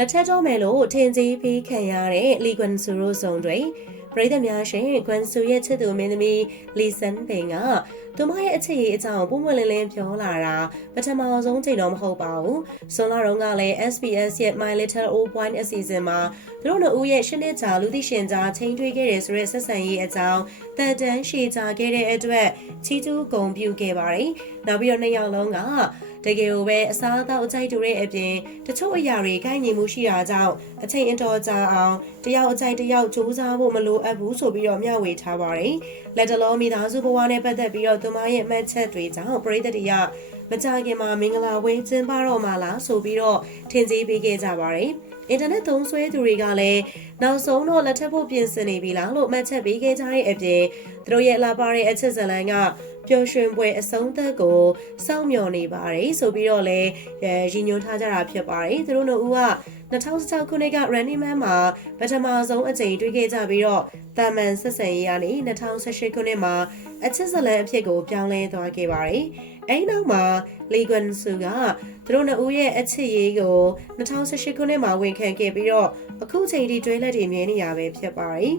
လက်ထက်တော်မယ်လို့ထင်ကြီးပြီးခံရတဲ့လီကွန်ဆူရိုဆောင်တွေပရိသတ်များရှင်ကွမ်ဆူရဲ့ချစ်သူမင်းသမီးလီဆန်ပင်ကသူမရဲ့အချစ်ရေးအကြောင်းပုံမှန်လင်းလင်းပြောလာတာပထမဆုံးချိန်တော့မဟုတ်ပါဘူး။ဆွန်လာတော့ကလည်း SBS ရဲ့ My Little Old Point အစီအစဉ်မှာသူတို့နှစ်ဦးရဲ့ရှင်းနေကြလူသိရှင်ကြားချိန်ထွေးခဲ့တဲ့ဆိုတဲ့ဆက်ဆံရေးအကြောင်းတန်တန်းရှည်ကြခဲ့တဲ့အတွက်ချီးကျူးဂုဏ်ပြုခဲ့ပါတယ်။နောက်ပြီးတော့နှစ်ယောက်လုံးကတကယ်ကိုပဲအစားအသောက်အကြိုက်တူတဲ့အပြင်တချို့အရာတွေကိုင်းညီမှုရှိတာကြောင့်အချိန်အတော်ကြာအောင်တယောက်အကြိုက်တယောက်စူးစမ်းဖို့မလိုအပ်ဘူးဆိုပြီးတော့မျှဝေထားပါတယ်။လက်တလောမိသားစုဘဝနဲ့ပတ်သက်ပြီးတော့သူမရဲ့မှတ်ချက်တွေကြောင့်ပရိသတ်တွေက မကြခင်မှာမင်္ဂလာဝင်းကျင်းပတော့မှာလားဆိုပြီးတော့ထင်ကြီးပေးခဲ့ကြပါတယ်။အင်တာနက်သုံးစွဲသူတွေကလည်းနောက်ဆုံးတော့လက်ထပ်ဖို့ပြင်ဆင်နေပြီလားလို့မှတ်ချက်ပေးခဲ့ကြတဲ့အပြင်သူတို့ရဲ့လာပါတဲ့အချက်ဇာတ်လမ်းကပျော်ရွှင်ပွဲအဆုံးသက်ကိုစောင့်မျှော်နေပါတယ်ဆိုပြီးတော့လည်းအဲရည်ညွှန်းထားကြတာဖြစ်ပါတယ်သူတို့တို့ဦးက 2016ခုနှစ်က Running Man မှာပထမဆုံးအကြိမ်တွေ့ခဲ့ကြပြီးတော့တာမန်ဆက်ဆံရေးကနေ2018ခုနှစ်မှာအချစ်ဇလန်အဖြစ်ကိုပြောင်းလဲသွားခဲ့ပါတယ်အဲဒီနောက်မှာလီဂွန်ဆူကသူတို့နှစ်ဦးရဲ့အချစ်ရေးကို2018ခုနှစ်မှာဝန်ခံခဲ့ပြီးတော့အခုချိန်ထိတွဲလက်တွေမြဲနေရပဲဖြစ်ပါတယ်